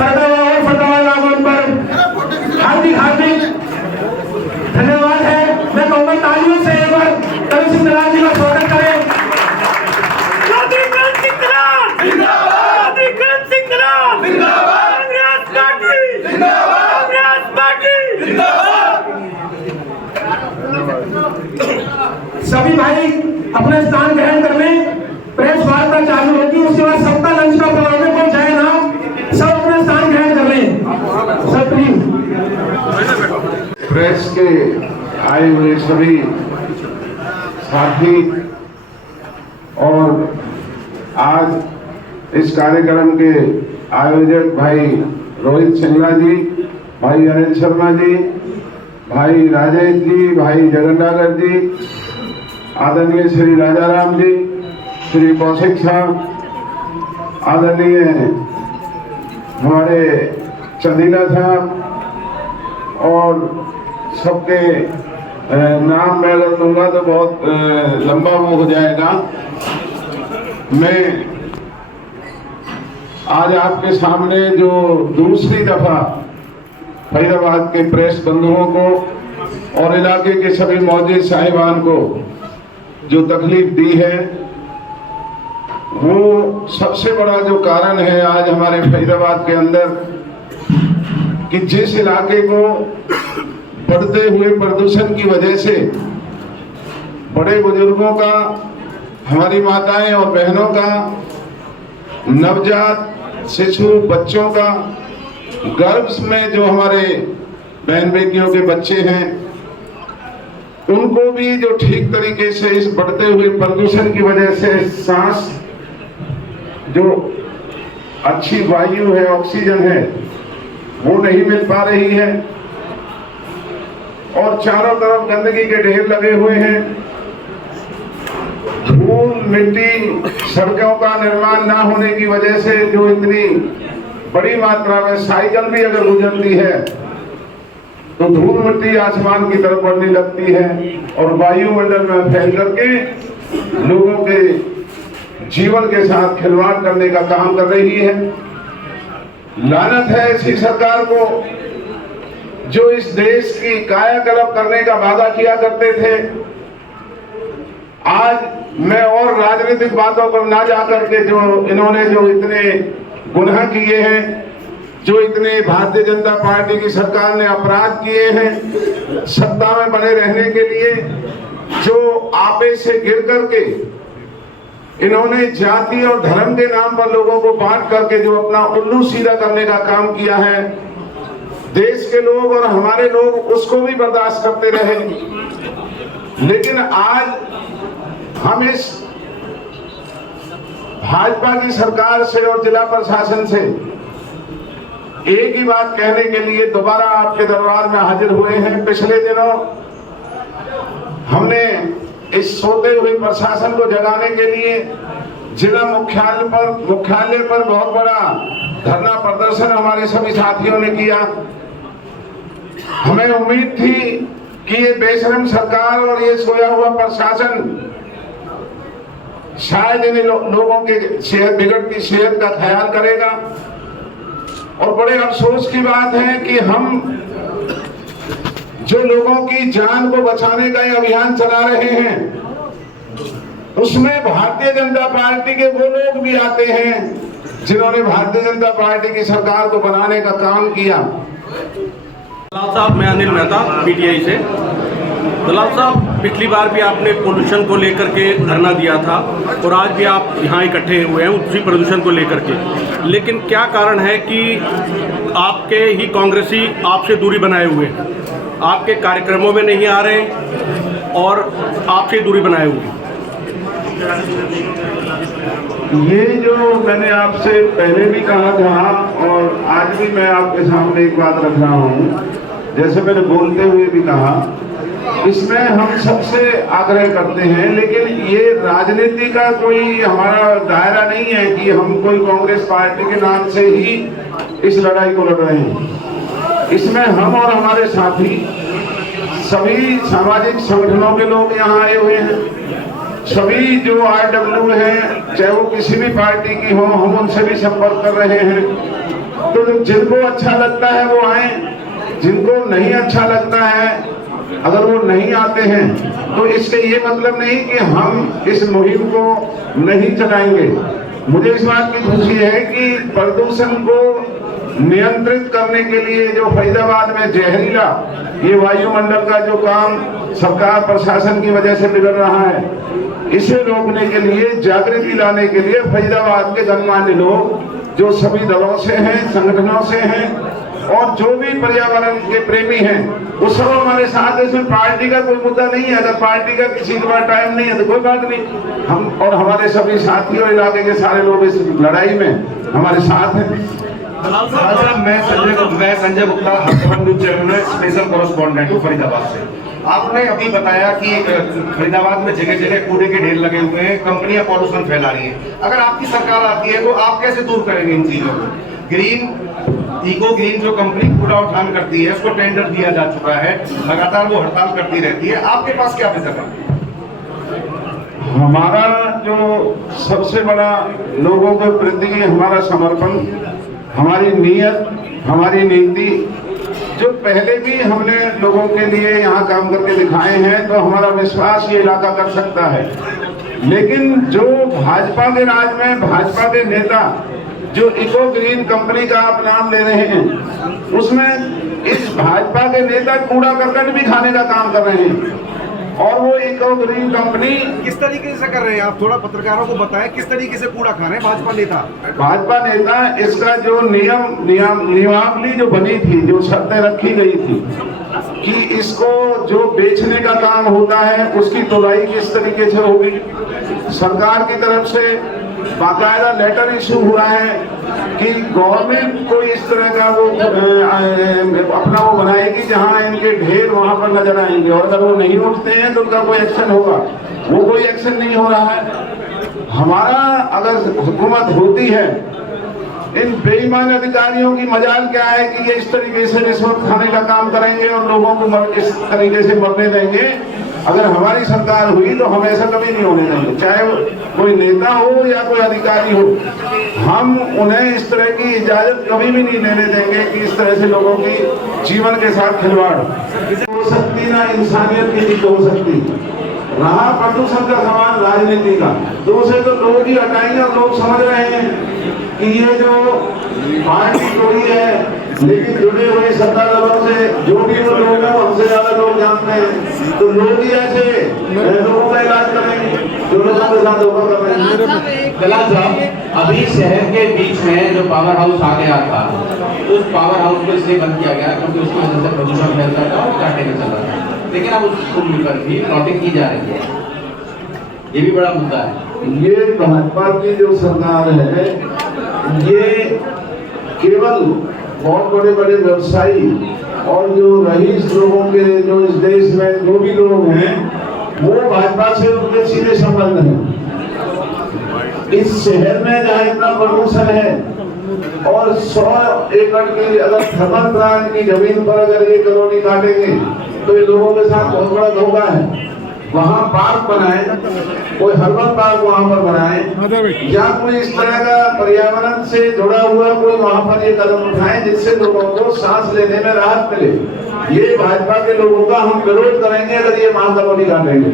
फतवा और फतवा लागू पर हार्दिक धन्यवाद है। मैं कहूँगा तालियों से एक बार कवि सिंह दलाल जी का स्वागत करें। सभी भाई अपने स्थान ग्रहण कर लें, प्रेस वार्ता चालू होगी, उसके बाद सबका लंच का प्रोग्राम हो जाए ना, सब अपने स्थान ग्रहण कर लें। सब प्रेस के आए हुए सभी साथी और आज इस कार्यक्रम के आयोजक भाई रोहित सिंगला जी, भाई अनिल शर्मा जी, भाई राजेश जी, भाई जगन्नागर जी, आदरणीय श्री राजाराम जी, श्री कौशिक साहब, आदरणीय हमारे चंदीला साहब और सबके नाम मैं अगर दूंगा तो बहुत लंबा वो हो जाएगा। मैं आज आपके सामने जो दूसरी दफा फरीदाबाद के प्रेस बंधुओं को और इलाके के सभी मौजूद साहिबान को जो तकलीफ दी है, वो सबसे बड़ा जो कारण है आज हमारे फरीदाबाद के अंदर कि जिस इलाके को बढ़ते हुए प्रदूषण की वजह से बड़े बुजुर्गों का, हमारी माताएं और बहनों का, नवजात शिशु बच्चों का, गर्भ में जो हमारे बहन बेटियों के बच्चे हैं, उनको भी जो ठीक तरीके से इस बढ़ते हुए प्रदूषण की वजह से सांस जो अच्छी वायु है, ऑक्सीजन है, वो नहीं मिल पा रही है और चारों तरफ गंदगी के ढेर लगे हुए हैं। धूल मिट्टी, सड़कों का निर्माण ना होने की वजह से जो इतनी बड़ी मात्रा में साइकिल भी अगर गुजरती है तो धूल मिट्टी आसमान की तरफ बढ़ने लगती है और वायुमंडल में फैल करके लोगों के जीवन के साथ खिलवाड़ करने का काम कर रही है। लानत है ऐसी सरकार को जो इस देश की कायाकल्प करने का वादा किया करते थे। आज मैं और राजनीतिक बातों पर ना जाकर के जो इन्होंने जो इतने गुनाह किए हैं, जो इतने भारतीय जनता पार्टी की सरकार ने अपराध किए हैं सत्ता में बने रहने के लिए, जो आपे से गिर करके इन्होंने जाति और धर्म के नाम पर लोगों को बांट करके जो अपना उल्लू सीधा करने का काम किया है, देश के लोग और हमारे लोग उसको भी बर्दाश्त करते रहे। लेकिन आज हम इस भाजपा की सरकार से और जिला प्रशासन से एक ही बात कहने के लिए दोबारा आपके दरबार में हाजिर हुए हैं। पिछले दिनों हमने इस सोते हुए प्रशासन को जगाने के लिए जिला मुख्यालय पर बहुत बड़ा धरना प्रदर्शन हमारे सभी साथियों ने किया। हमें उम्मीद थी कि ये बेशरम सरकार और ये सोया हुआ प्रशासन शायद इन लोगों के बिगड़ती सेहत का ख्याल करेगा। और बड़े अफसोस की बात है कि हम जो लोगों की जान को बचाने का ये अभियान चला रहे हैं, उसमें भारतीय जनता पार्टी के वो लोग भी आते हैं जिन्होंने भारतीय जनता पार्टी की सरकार को बनाने का काम किया। दलाल साहब, मैं अनिल मेहता पीटीआई से। दलाल साहब, पिछली बार भी आपने पोल्यूशन को लेकर के धरना दिया था और आज भी आप यहाँ इकट्ठे हुए हैं उसी प्रदूषण को लेकर के, लेकिन क्या कारण है कि आपके ही कांग्रेसी आपसे दूरी बनाए हुए हैं, आपके कार्यक्रमों में नहीं आ रहे और आपसे दूरी बनाए हुए हैं? ये जो मैंने आपसे पहले भी कहा था और आज भी मैं आपके सामने एक बात रख रहा हूँ, जैसे मैंने बोलते हुए भी कहा, इसमें हम सबसे आग्रह करते हैं, लेकिन ये राजनीति का कोई हमारा दायरा नहीं है कि हम कोई कांग्रेस पार्टी के नाम से ही इस लड़ाई को लड़ रहे हैं। इसमें हम और हमारे साथी सभी सामाजिक संगठनों के लोग यहाँ आए हुए हैं, सभी जो RW हैं, चाहे वो किसी भी पार्टी की हो, हम उनसे भी संपर्क कर रहे हैं तो जिनको अच्छा लगता है वो आए, जिनको नहीं अच्छा लगता है अगर वो नहीं आते हैं तो इसके ये मतलब नहीं कि हम इस मुहिम को नहीं चलाएंगे। मुझे इस बात की खुशी है कि प्रदूषण को नियंत्रित करने के लिए जो फरीदाबाद में जहरीला ये वायुमंडल का जो काम सरकार प्रशासन की वजह से बिगड़ रहा है, इसे रोकने के लिए, जागृति लाने के लिए फरीदाबाद के गणमान्य लोग जो सभी दलों से हैं, संगठनों से हैं और जो भी पर्यावरण के प्रेमी हैं वो सब हमारे साथ है। इसमें पार्टी का कोई मुद्दा नहीं है। अगर पार्टी का किसी के पास टाइम नहीं है तो कोई बात नहीं, हम और हमारे सभी साथी और इलाके के सारे लोग इस लड़ाई में हमारे साथ हैं। मैं संजय गुप्ता, हर्षवर्धन न्यूज़ चैनल में स्पेशल कॉरेस्पॉन्डेंट हूँ फरीदाबाद से। आपने अभी बताया कि फरीदाबाद में जगह जगह कूड़े के ढेर लगे हुए हैं, कंपनियां पॉल्यूशन फैला रही हैं। अगर आपकी सरकार आती है तो आप कैसे दूर करेंगे इन चीजों को? इको ग्रीन जो कंपनी कूड़ा उठान करती है उसको टेंडर दिया जा चुका है, लगातार वो हड़ताल करती रहती है। आपके पास क्या विजन है? हमारा जो सबसे बड़ा लोगों के प्रति हमारा समर्पण, हमारी नीयत, हमारी नीति, जो पहले भी हमने लोगों के लिए यहाँ काम करके दिखाए हैं, तो हमारा विश्वास ये इलाका कर सकता है। लेकिन जो भाजपा के राज में भाजपा के नेता जो इको ग्रीन कंपनी का आप नाम ले रहे हैं, उसमें इस भाजपा के नेता कूड़ा करकट भी खाने का काम कर रहे हैं। और वो इको ग्रीन कंपनी किस तरीके से कर रहे हैं? आप थोड़ा पत्रकारों को बताएं किस तरीके से कूड़ा खा रहे हैं भाजपा नेता? भाजपा नेता इसका जो नियमावली जो बनी थी, जो शर्तें रखी गई थी कि इसको जो बेचने का काम होता है उसकी तोलाई किस तरीके से होगी, सरकार की तरफ से बाकायदा लेटर इशू हुआ है कि गवर्नमेंट को इस तरह का वो अपना वो बनाएगी जहां इनके ढेर वहां पर नजर आएंगे और अगर वो नहीं उठते हैं तो उनका कोई एक्शन होगा। वो कोई एक्शन नहीं हो रहा है। हमारा अगर हुकूमत होती है, इन बेईमान अधिकारियों की मजाल क्या है कि ये इस तरीके से रिश्वत खाने का काम करेंगे और लोगों को इस तरीके से मरने देंगे। अगर हमारी सरकार हुई तो हम ऐसा कभी नहीं होने देंगे, चाहे कोई नेता हो या कोई अधिकारी हो, हम उन्हें इस तरह की इजाजत कभी भी नहीं लेने देंगे कि इस तरह से लोगों की जीवन के साथ खिलवाड़ हो सकती, ना इंसानियत की जीत हो सकती। रहा प्रदूषण का सवाल राजनीति का, तो उसे तो लोग ही हटाएंगे और लोग समझ रहे हैं कि ये जो पार्टी थोड़ी है लेकिन जुड़े हुए सत्ता दलों से जो भी वो लोग हैं हमसे ज्यादा लोग जानते हैं, तो लोग ही ऐसे लोगों का इलाज करेंगे जो लोगों के साथ धोखा कर रहे हैं। गलत साहब, अभी शहर के बीच में जो पावर हाउस आ गया था, उस पावर हाउस को इसलिए बंद किया गया क्योंकि उसकी वजह से प्रदूषण फैलता था और काटे में चल रहा था, लेकिन अब उसको मिलकर भी प्लॉटिंग की जा रही है। ये भी बड़ा मुद्दा है। ये भाजपा की जो सरकार है, ये केवल बहुत बड़े बड़े व्यवसायी और जो रईस लोगों के जो इस देश में जो भी लोग हैं वो भाजपा से उनके सीधे संबंध हैं। इस शहर में जहाँ इतना प्रदूषण है और 100 एकड़ की अगर थर्मल प्लांट की जमीन पर अगर ये कॉलोनी काटेंगे तो ये लोगों के साथ बहुत बड़ा धोखा है। वहाँ पार्क बनाए, कोई हर्बल पार्क वहाँ पर बनाए या कोई इस तरह का पर्यावरण से जुड़ा हुआ कोई वहाँ पर ये कदम उठाए जिससे लोगों को सांस लेने में राहत मिले। ये भाजपा के लोगों का हम विरोध करेंगे अगर ये महाकॉलोनी काटेंगे।